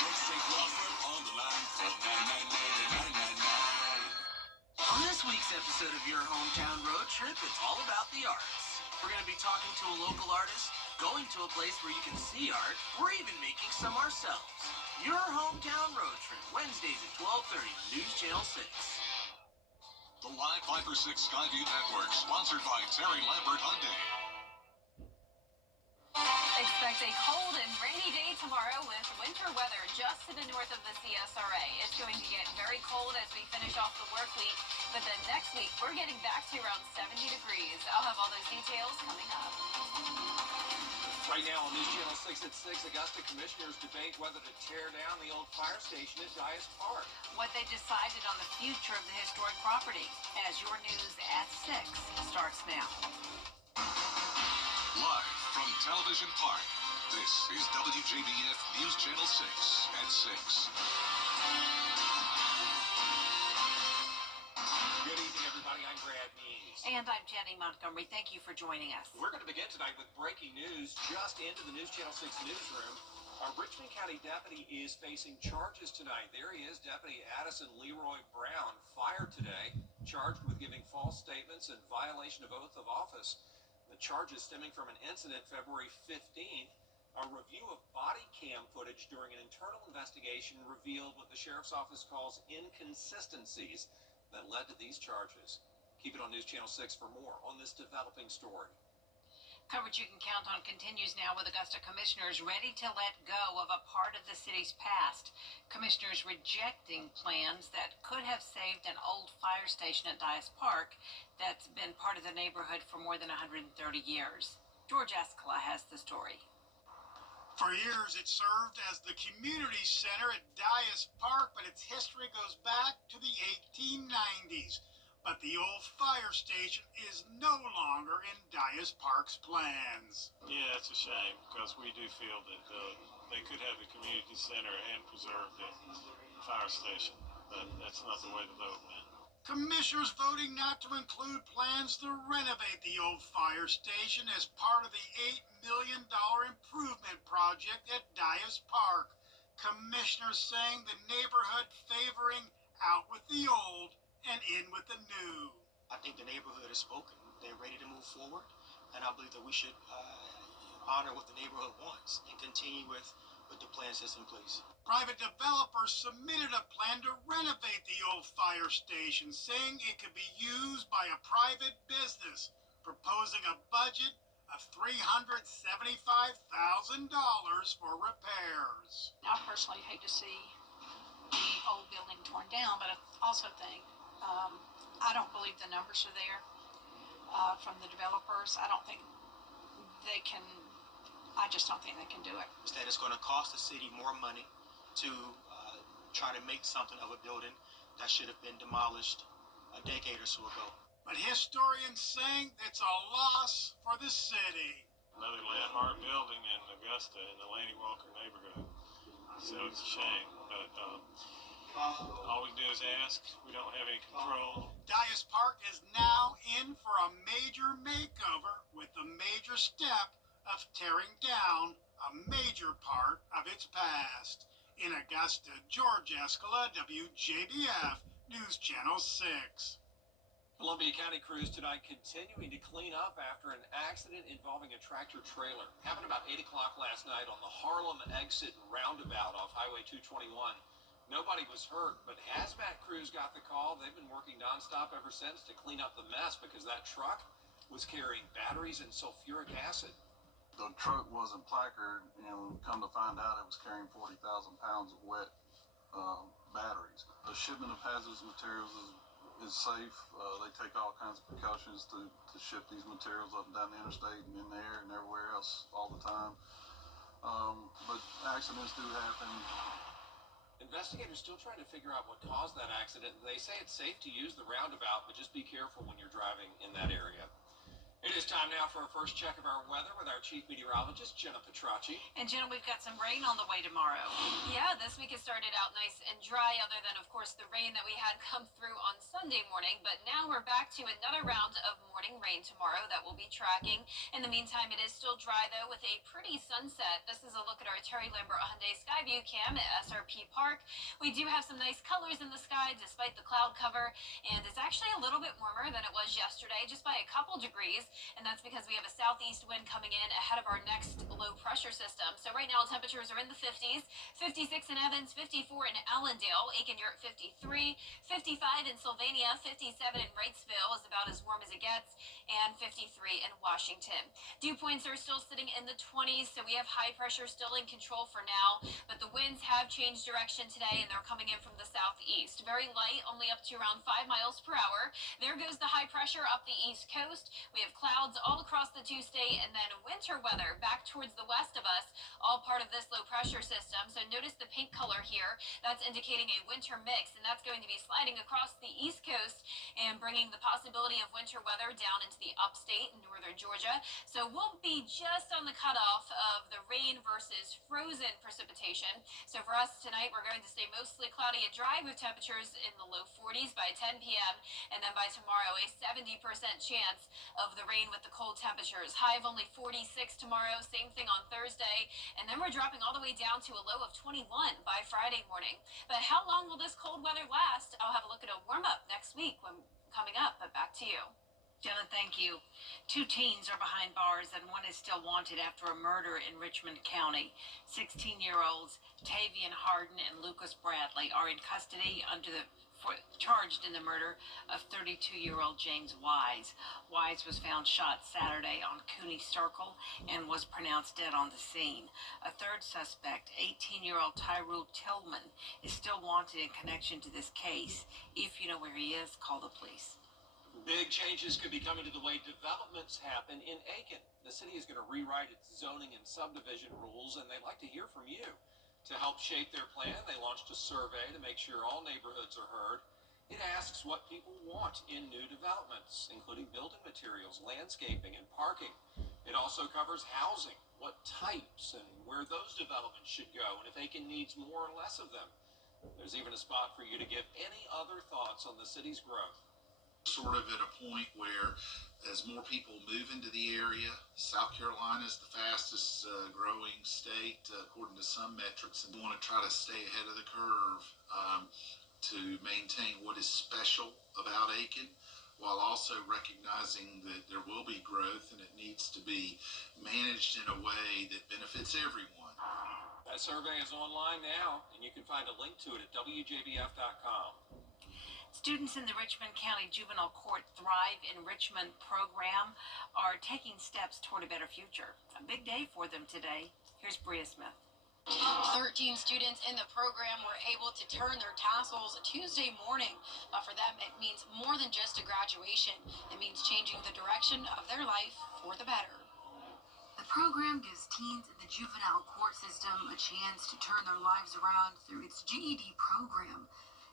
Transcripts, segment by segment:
On the line for 999. On this week's episode of Your Hometown Road Trip, it's all about the arts. We're going to be talking to a local artist, going to a place where you can see art. We're even making some ourselves. Your Hometown Road Trip, Wednesdays at 12:30 on News Channel 6. The Live 5 for 6 Skyview Network, sponsored by Terry Lambert Hyundai. Expect a cold and rainy day tomorrow with winter weather just to the north of the CSRA. It's going to get very cold as we finish off the work week, but then next week we're getting back to around 70 degrees. I'll have all those details coming up. Right now on News Channel 6 at 6, Augusta commissioners debate whether to tear down the old fire station at Dias Park. What they decided on the future of the historic property, as your news at 6 starts now. Live from Television Park, this is WJBF News Channel 6 at 6. Good evening, everybody. I'm Brad Means. And I'm Jenny Montgomery. Thank you for joining us. We're going to begin tonight with breaking news just into the News Channel 6 newsroom. Our Richmond County deputy is facing charges tonight. There he is, Deputy Addison Leroy Brown, fired today, charged with giving false statements in violation of oath of office. The charges stemming from an incident February 15th. A review of body cam footage during an internal investigation revealed what the sheriff's office calls inconsistencies that led to these charges. Keep it on News Channel 6 for more on this developing story. Coverage you can count on continues now with Augusta commissioners ready to let go of a part of the city's past. Commissioners rejecting plans that could have saved an old fire station at Dias Park that's been part of the neighborhood for more than 130 years. George Escala has the story. For years, it served as the community center at Dias Park, but its history goes back to the 1890s. But the old fire station is no longer in Dias Park's plans. Yeah, it's a shame because we do feel that they could have the community center and preserve the fire station, but that's not the way the vote went. Commissioners voting not to include plans to renovate the old fire station as part of the $8 million improvement project at Dias Park. Commissioners saying the neighborhood favoring out with the old and in with the new. I think the neighborhood has spoken. They're ready to move forward, and I believe that we should honor what the neighborhood wants and continue with the plans that's in place. Private developers submitted a plan to renovate the old fire station, saying it could be used by a private business, proposing a budget of $375,000 for repairs. I personally hate to see the old building torn down, but I also think I don't believe the numbers are there from the developers. I don't think they can. I just don't think they can do it. That it's going to cost the city more money to try to make something of a building that should have been demolished a decade or so ago. But historians saying it's a loss for the city. Another landmark building in Augusta in the Laney Walker neighborhood. So it's a shame, but all we can do is ask. We don't have any control. Dias Park is now in for a major makeover with the major step of tearing down a major part of its past. In Augusta, George Escala, WJBF, News Channel 6. Columbia County crews tonight continuing to clean up after an accident involving a tractor trailer. Happened about 8 o'clock last night on the Harlem exit roundabout off Highway 221. Nobody was hurt, but hazmat crews got the call. They've been working nonstop ever since to clean up the mess because that truck was carrying batteries and sulfuric acid. The truck wasn't placarded, and come to find out it was carrying 40,000 pounds of wet batteries. The shipment of hazardous materials is safe. They take all kinds of precautions to ship these materials up and down the interstate and in the air and everywhere else all the time. But accidents do happen. Investigators still trying to figure out what caused that accident. They say it's safe to use the roundabout, but just be careful when you're driving in that area. It is time now for our first check of our weather with our chief meteorologist, Jenna Petracci. And Jenna, we've got some rain on the way tomorrow. Yeah, this week has started out nice and dry, other than, of course, the rain that we had come through on Sunday morning. But now we're back to another round of morning rain tomorrow that we'll be tracking. In the meantime, it is still dry, though, with a pretty sunset. This is a look at our Terry Lambert Hyundai Skyview cam at SRP Park. We do have some nice colors in the sky despite the cloud cover, and it's actually a little bit warmer than it was yesterday, just by a couple degrees. And that's because we have a southeast wind coming in ahead of our next low pressure system. So right now temperatures are in the 50s, 56 in Evans, 54 in Allendale, Aiken you're at 53, 55 in Sylvania, 57 in Wrightsville is about as warm as it gets, and 53 in Washington. Dew points are still sitting in the 20s, so we have high pressure still in control for now, but the winds have changed direction today and they're coming in from the southeast. Very light, only up to around 5 miles per hour. There goes the high pressure up the east coast. We have clouds all across the two-state, and then winter weather back towards the west of us, all part of this low pressure system. So notice the pink color here. That's indicating a winter mix, and that's going to be sliding across the east coast and bringing the possibility of winter weather down into the upstate and northern Georgia. So we'll be just on the cutoff of the rain versus frozen precipitation. So for us tonight, we're going to stay mostly cloudy and dry with temperatures in the low 40s by 10 p.m. And then by tomorrow, a 70% chance of the rain with the cold temperatures. High of only 46 tomorrow, same thing on Thursday. And then we're dropping all the way down to a low of 21 by Friday morning. But how long will this cold weather last? I'll have a look at a warm up next week when coming up, but back to you. Jenna, thank you. 2 teens are behind bars and one is still wanted after a murder in Richmond County. 16-year-olds Tavian Harden and Lucas Bradley are in custody charged in the murder of 32-year-old James Wise. Wise was found shot Saturday on Cooney Circle and was pronounced dead on the scene. A third suspect, 18-year-old Tyrell Tillman, is still wanted in connection to this case. If you know where he is, call the police. Big changes could be coming to the way developments happen in Aiken. The city is going to rewrite its zoning and subdivision rules, and they'd like to hear from you. To help shape their plan, they launched a survey to make sure all neighborhoods are heard. It asks what people want in new developments, including building materials, landscaping, and parking. It also covers housing, what types and where those developments should go, and if Aiken needs more or less of them. There's even a spot for you to give any other thoughts on the city's growth. Sort of at a point where as more people move into the area, South Carolina is the fastest growing state according to some metrics, and we want to try to stay ahead of the curve to maintain what is special about Aiken, while also recognizing that there will be growth and it needs to be managed in a way that benefits everyone. That survey is online now, and you can find a link to it at WJBF.com. Students in the Richmond County Juvenile Court Thrive in Richmond program are taking steps toward a better future. A big day for them today. Here's Bria Smith. 13 students in the program were able to turn their tassels Tuesday morning. But for them, it means more than just a graduation. It means changing the direction of their life for the better. The program gives teens in the juvenile court system a chance to turn their lives around through its GED program.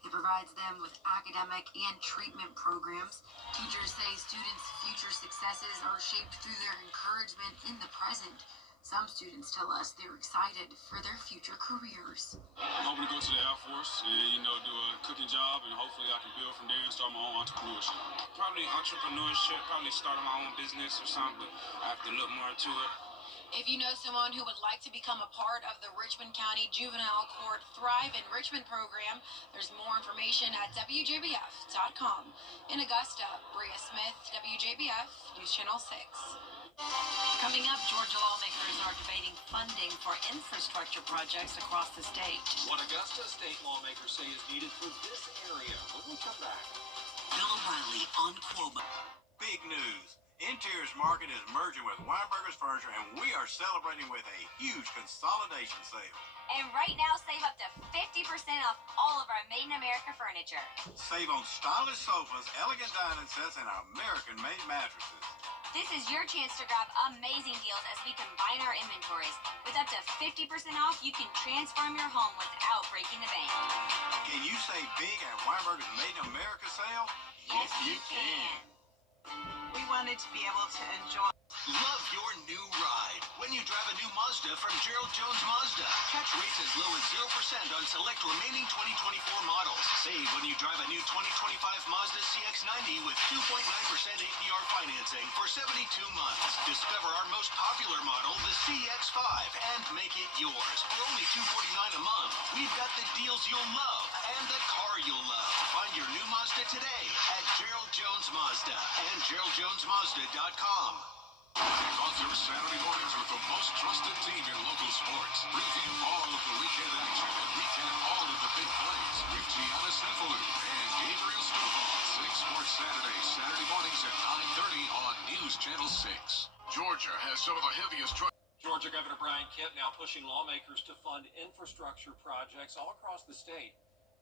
It provides them with academic and treatment programs. Teachers say students' future successes are shaped through their encouragement in the present. Some students tell us they're excited for their future careers. I'm hoping to go to the Air Force and, do a cooking job, and hopefully I can build from there and start my own entrepreneurship. Probably entrepreneurship, probably starting my own business or something. I have to look more into it. If you know someone who would like to become a part of the Richmond County Juvenile Court Thrive in Richmond program, there's more information at WJBF.com. In Augusta, Bria Smith, WJBF, News Channel 6. Coming up, Georgia lawmakers are debating funding for infrastructure projects across the state. What Augusta state lawmakers say is needed for this area when we come back. Bill O'Reilly on Cuomo. Big news. Interiors Market is merging with Weinberger's Furniture, and we are celebrating with a huge consolidation sale. And right now, save up to 50% off all of our Made in America furniture. Save on stylish sofas, elegant dining sets, and American-made mattresses. This is your chance to grab amazing deals as we combine our inventories. With up to 50% off, you can transform your home without breaking the bank. Can you save big at Weinberger's Made in America sale? Yes, you can. We wanted to be able to enjoy. Love your new ride when you drive a new Mazda from Gerald Jones Mazda. Catch rates as low as 0% on select remaining 2024 models. Save when you drive a new 2025 Mazda CX-90 with 2.9% APR financing for 72 months. Discover our most popular model, the CX-5, and make it yours for only $249 a month. We've got the deals you'll love and the car you'll love. Find your new Mazda today at Gerald Jones Mazda and GeraldJonesMazda.com. Kick off your Saturday mornings with the most trusted team in local sports. Preview all of the weekend action and recap all of the big plays with Gianna Cephalou and Gabriel Stovall. 6 Sports Saturday, Saturday mornings at 9:30 on News Channel 6. Georgia has some of the heaviest Georgia Governor Brian Kemp now pushing lawmakers to fund infrastructure projects all across the state.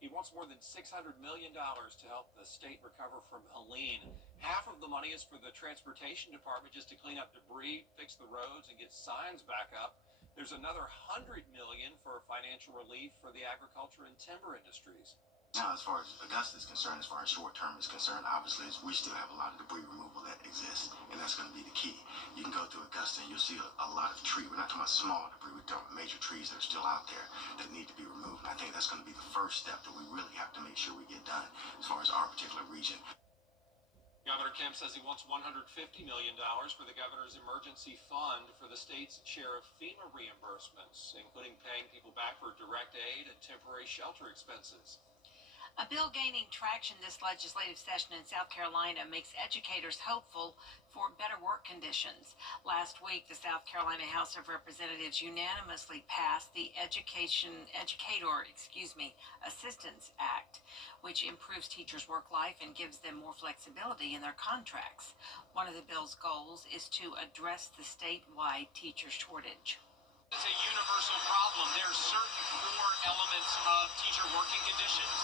He wants more than $600 million to help the state recover from Helene. Half of the money is for the transportation department just to clean up debris, fix the roads, and get signs back up. There's another $100 million for financial relief for the agriculture and timber industries. Now, as far as Augusta is concerned, as far as short term is concerned, obviously we still have a lot of debris removal that exists, and that's going to be the key. You can go through Augusta and you'll see a lot of tree. We're not talking about small debris, we're talking about major trees that are still out there that need to be removed. And I think that's going to be the first step that we really have to make sure we get done as far as our particular region. Governor Kemp says he wants $150 million for the governor's emergency fund for the state's share of FEMA reimbursements, including paying people back for direct aid and temporary shelter expenses. A bill gaining traction this legislative session in South Carolina makes educators hopeful for better work conditions. Last week, the South Carolina House of Representatives unanimously passed the Educator Assistance Act, which improves teachers' work life and gives them more flexibility in their contracts. One of the bill's goals is to address the statewide teacher shortage. It's a universal problem. There are certain core elements of teacher working conditions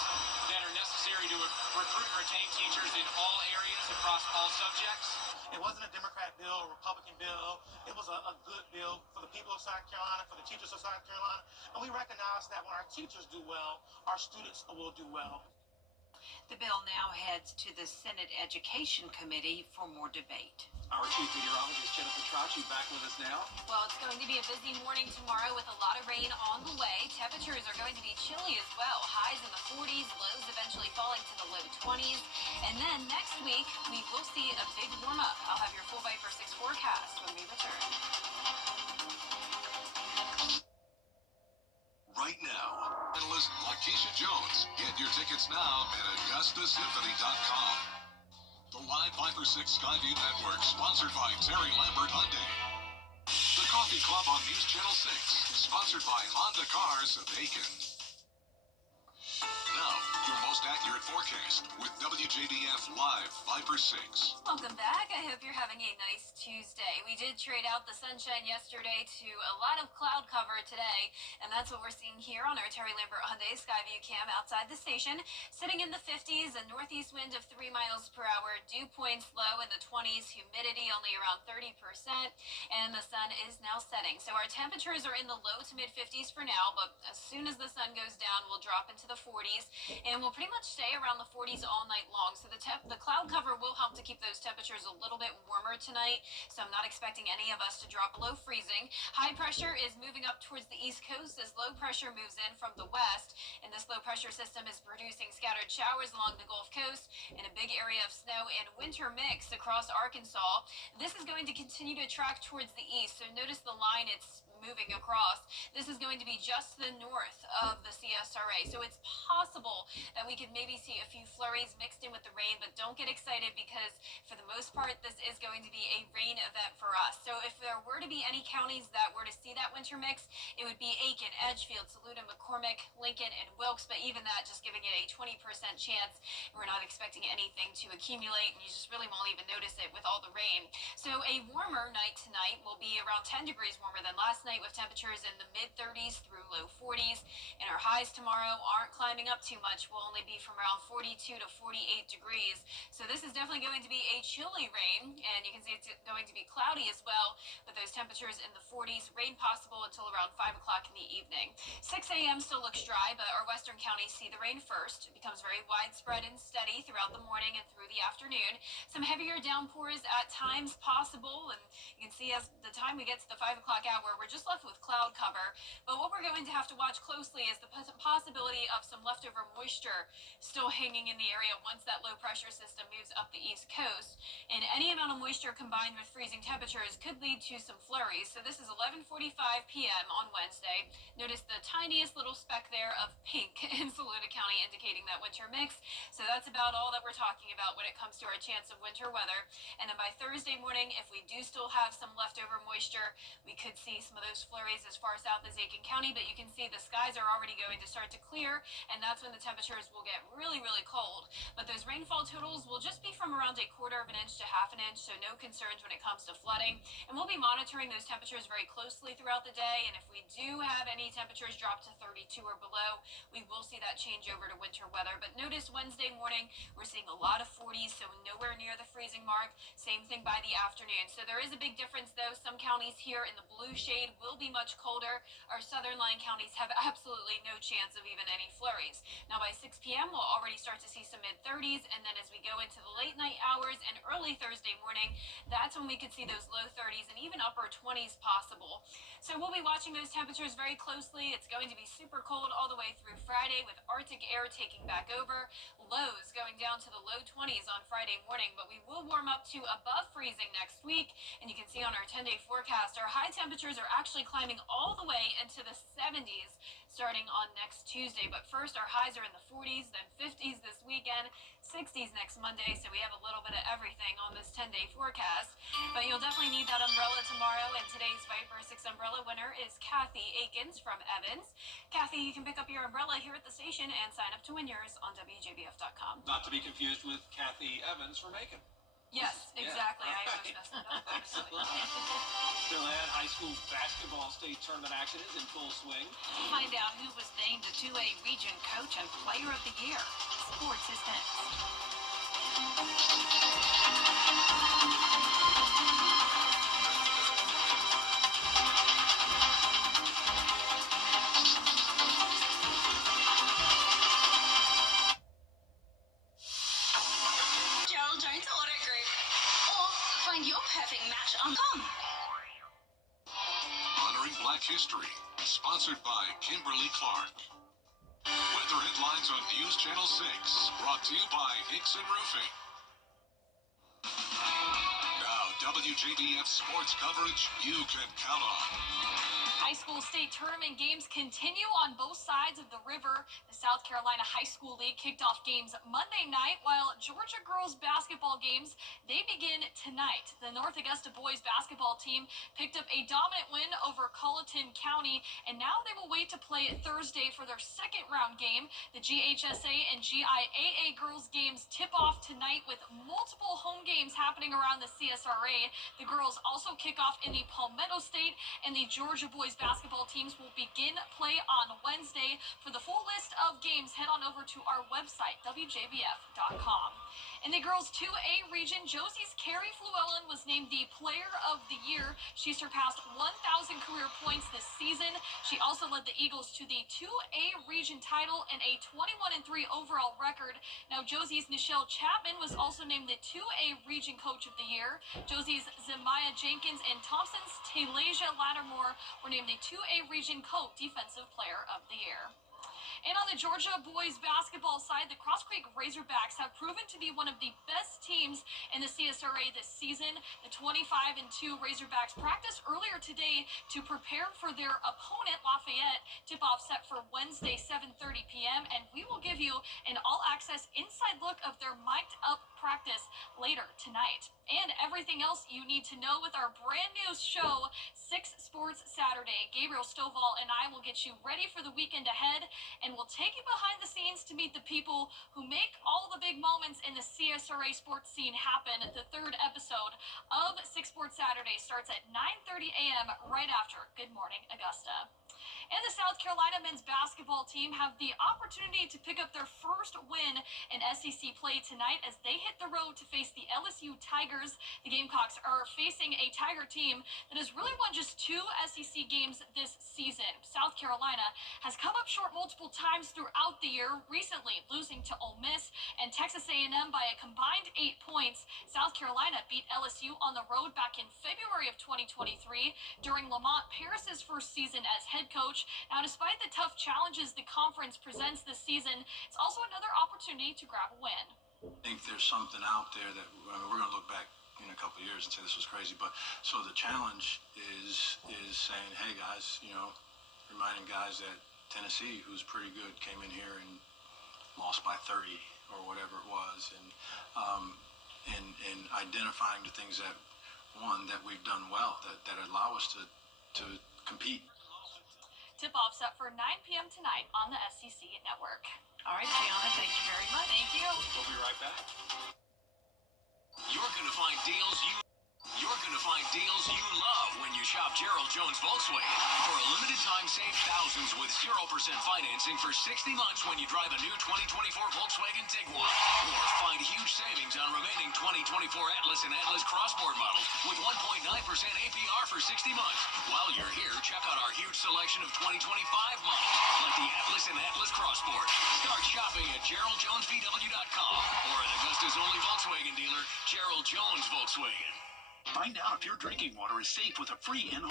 that are necessary to recruit and retain teachers in all areas across all subjects. It wasn't a Democrat bill or Republican bill. It was a good bill for the people of South Carolina, for the teachers of South Carolina. And we recognize that when our teachers do well, our students will do well. The bill now heads to the Senate Education Committee for more debate. Our chief meteorologist, Jennifer Tracci, back with us now. Well, it's going to be a busy morning tomorrow with a lot of rain on the way. Temperatures are going to be chilly as well. Highs in the 40s, lows eventually falling to the low 20s. And then next week, we will see a big warm-up. I'll have your full Viper 6 forecast when we return. Right now, analyst Lakeisha Jones. Get your tickets now at AugustaSymphony.com. The live Viper 6 Skyview Network, sponsored by Terry Lambert Hyundai. The Coffee Club on News Channel 6, sponsored by Honda Cars of Aiken. Now, your most accurate forecast with WJBF Live Viper 6. Welcome back. I hope you're having a nice Tuesday. We did trade out the sunshine yesterday to a lot of cloud cover today, and that's what we're seeing here on our Terry Lambert Hyundai Skyview cam outside the station. Sitting in the 50s, a northeast wind of 3 miles per hour, dew points low in the 20s, humidity only around 30%, and the sun is now setting. So our temperatures are in the low to mid 50s for now, but as soon as the sun goes down, we'll drop into the 40s, and we'll pretty much stay around the 40s all night long. So the cloud cover will help to keep those temperatures a little bit warmer tonight, so I'm not expecting any of us to drop below freezing. High pressure is moving up towards the east coast as low pressure moves in from the west, and this low pressure system is producing scattered showers along the Gulf Coast and a big area of snow and winter mix across Arkansas. This is going to continue to track towards the east, so notice the line it's moving across. This is going to be just to the north of the CSRA, so it's possible that we could maybe see a few flurries mixed in with the rain, but don't get excited because for the most part this is going to be a rain event for us. So if there were to be any counties that were to see that winter mix, it would be Aiken, Edgefield, Saluda, McCormick, Lincoln, and Wilkes, but even that just giving it a 20% chance. We're not expecting anything to accumulate, and you just really won't even notice it with all the rain. So a warmer night tonight will be around 10 degrees warmer than last night, with temperatures in the mid 30s through low 40s, and our highs tomorrow tomorrow aren't climbing up too much. Will only be from around 42 to 48 degrees. So this is definitely going to be a chilly rain, and you can see it's going to be cloudy as well, with those temperatures in the 40s. Rain possible until around 5 o'clock in the evening. 6 a.m. still looks dry, but our western counties see the rain first. It becomes very widespread and steady throughout the morning and through the afternoon. Some heavier downpours at times possible, and you can see as the time we get to the 5 o'clock hour, we're just left with cloud cover. But what we're going to have to watch closely is the possibility of some leftover moisture still hanging in the area once that low pressure system moves up the east coast. And any amount of moisture combined with freezing temperatures could lead to some flurries. So this is 11:45 p.m. on Wednesday. Notice the tiniest little speck there of pink in Saluda County indicating that winter mix. So that's about all that we're talking about when it comes to our chance of winter weather. And then by Thursday morning, if we do still have some leftover moisture, we could see some of those flurries as far south as Aiken County, but you can see the skies are already going to start to clear, and that's when the temperatures will get really, really cold. But those rainfall totals will just be from around 1/4 of an inch to 1/2 an inch, so no concerns when it comes to flooding. And we'll be monitoring those temperatures very closely throughout the day, and if we do have any temperatures drop to 32 or below, we will see that change over to winter weather. But notice Wednesday morning, we're seeing a lot of 40s, so nowhere near the freezing mark. Same thing by the afternoon. So there is a big difference, though. Some counties here in the blue shade will be much colder. Our southern line counties have absolutely no chance of even any flurries. Now by 6 p.m., we'll already start to see some mid-30s, and then as we go into the late night hours and early Thursday morning, that's when we could see those low 30s and even upper 20s possible. So we'll be watching those temperatures very closely. It's going to be super cold all the way through Friday with Arctic air taking back over. Lows going down to the low 20s on Friday morning, but we will warm up to above freezing next week. And you can see on our 10-day forecast, our high temperatures are actually climbing all the way into the 70s starting on next Tuesday. But first, our highs are in the 40s, then 50s this weekend, 60s next Monday. So we have a little bit of everything on this 10-day forecast. But you'll definitely need that umbrella tomorrow. And today's Viper 6 umbrella winner is Kathy Akins from Evans. Kathy, you can pick up your umbrella here at the station and sign up to win yours on WJBF.com. Not to be confused with Kathy Evans from Aiken. Yes, exactly. Yeah. I always mess that up. So that high school basketball state tournament action is in full swing. Find out who was named the 2A region coach and player of the year. Sports is next. Gerald Jones Auto Group. Or find your perfect match on com. Honoring Black History, sponsored by Kimberly Clark. Weather headlines on News Channel 6, brought to you by Hickson Roofing. Now, WJBF sports coverage you can count on. High school state tournament games continue on both sides of the river. The South Carolina High School League kicked off games Monday night, while Georgia girls basketball games, they begin tonight. The North Augusta boys basketball team picked up a dominant win over Colleton County, and now they will wait to play Thursday for their second round game. The GHSA and GIAA girls games tip off tonight with multiple home games happening around the CSRA. The girls also kick off in the Palmetto State, and the Georgia boys basketball teams will begin play on Wednesday. For the full list of games, head on over to our website, WJBF.com. In the girls 2A region, Josie's Carrie Fluellen was named the Player of the Year. She surpassed 1,000 career points this season. She also led the Eagles to the 2A region title and a 21-3 overall record. Now, Josie's Nichelle Chapman was also named the 2A region coach of the year. Josie's Zemaya Jenkins and Thompson's Taylasia Lattimore were named the 2A region co-defensive player of the year. And on the Georgia boys basketball side, the Cross Creek Razorbacks have proven to be one of the best teams in the CSRA this season. The 25-2 Razorbacks practiced earlier today to prepare for their opponent, Lafayette. Tip-off set for Wednesday, 7:30 p.m., and we will give you an all-access inside look of their mic'd-up practice later tonight. And everything else you need to know with our brand new show, 6 Sports Saturday. Gabriel Stovall and I will get you ready for the weekend ahead, and we'll take you behind the scenes to meet the people who make all the big moments in the CSRA sports scene happen. The third episode of 6 Sports Saturday starts at 9:30 a.m. right after Good Morning Augusta. And the South Carolina men's basketball team have the opportunity to pick up their first win in SEC play tonight as they hit the road to face the LSU Tigers. The Gamecocks are facing a Tiger team that has really won just 2 SEC games this season. South Carolina has come up short multiple times throughout the year, recently losing to Ole Miss and Texas A&M by a combined 8 points. South Carolina beat LSU on the road back in February of 2023 during Lamont Paris's first season as head coach. Now, despite the tough challenges the conference presents this season, it's also another opportunity to grab a win. I think there's something out there that we're going to look back in a couple of years and say this was crazy. But so the challenge is saying, hey guys, reminding guys that Tennessee, who's pretty good, came in here and lost by 30 or whatever it was, and identifying the things that we've done well that allow us to compete. Tip-off set for 9 p.m. tonight on the SEC Network. All right, Gianna, thank you very much. Thank you. We'll be right back. You're gonna find deals you love when you shop Gerald Jones Volkswagen. For a limited time, save thousands with 0% financing for 60 months when you drive a new 2024 Volkswagen Tiguan. Or find huge savings on remaining 2024 Atlas and Atlas Crossboard models with 1.9% APR for 60 months. While you're here, check out our huge selection of 2025 models like the Atlas and Atlas Crossboard. Start shopping at GeraldJonesVW.com or at Augusta's only Volkswagen dealer, Gerald Jones Volkswagen. Find out if your drinking water is safe with a free in. Over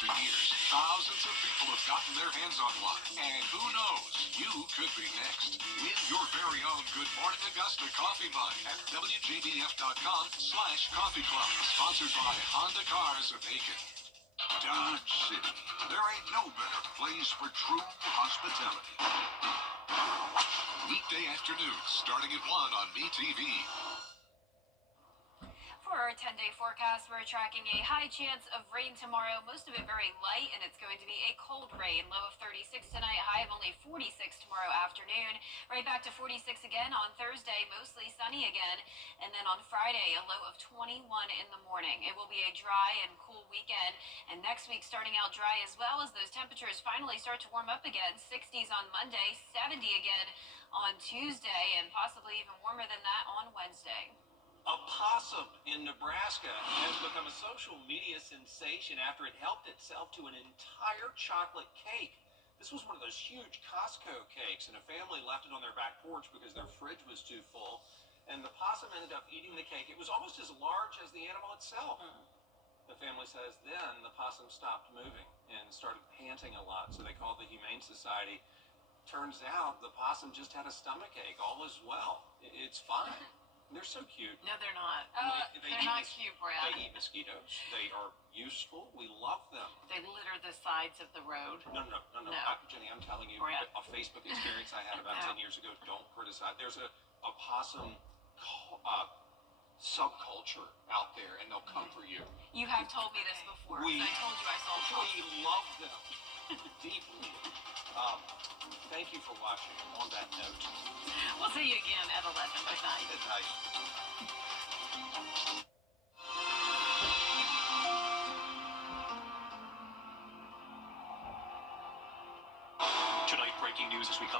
the years, thousands of people have gotten their hands on one. And who knows, you could be next. Win your very own Good Morning Augusta coffee mug at WJBF.com/coffee club. Sponsored by Honda Cars of Aiken. Dodge City. There ain't no better place for true hospitality. Weekday afternoons starting at 1 on MeTV. For our 10-day forecast, we're tracking a high chance of rain tomorrow, most of it very light, and it's going to be a cold rain. Low of 36 tonight, high of only 46 tomorrow afternoon. Right back to 46 again on Thursday, mostly sunny again. And then on Friday, a low of 21 in the morning. It will be a dry and cool weekend, and next week starting out dry as well as those temperatures finally start to warm up again. 60s on Monday, 70 again on Tuesday, and possibly even warmer than that on Wednesday. A possum in Nebraska has become a social media sensation after it helped itself to an entire chocolate cake. This was one of those huge Costco cakes, and a family left it on their back porch because their fridge was too full. And the possum ended up eating the cake. It was almost as large as the animal itself. The family says then the possum stopped moving and started panting a lot, so they called the Humane Society. Turns out the possum just had a stomach ache. All is well. It's fine. They're so cute. No, they're not. They're not cute, Brad. They eat mosquitoes. They are useful. We love them. They litter the sides of the road. No. Jenny, I'm telling you, Brad. a Facebook experience I had about 10 years ago. Don't criticize. There's a possum subculture out there, and they'll come for you. You have told me this before. I told you I saw possums. We love them deeply. Thank you for watching. On that note, We'll see you again at 11. Good night. good night. Tonight, breaking news as we come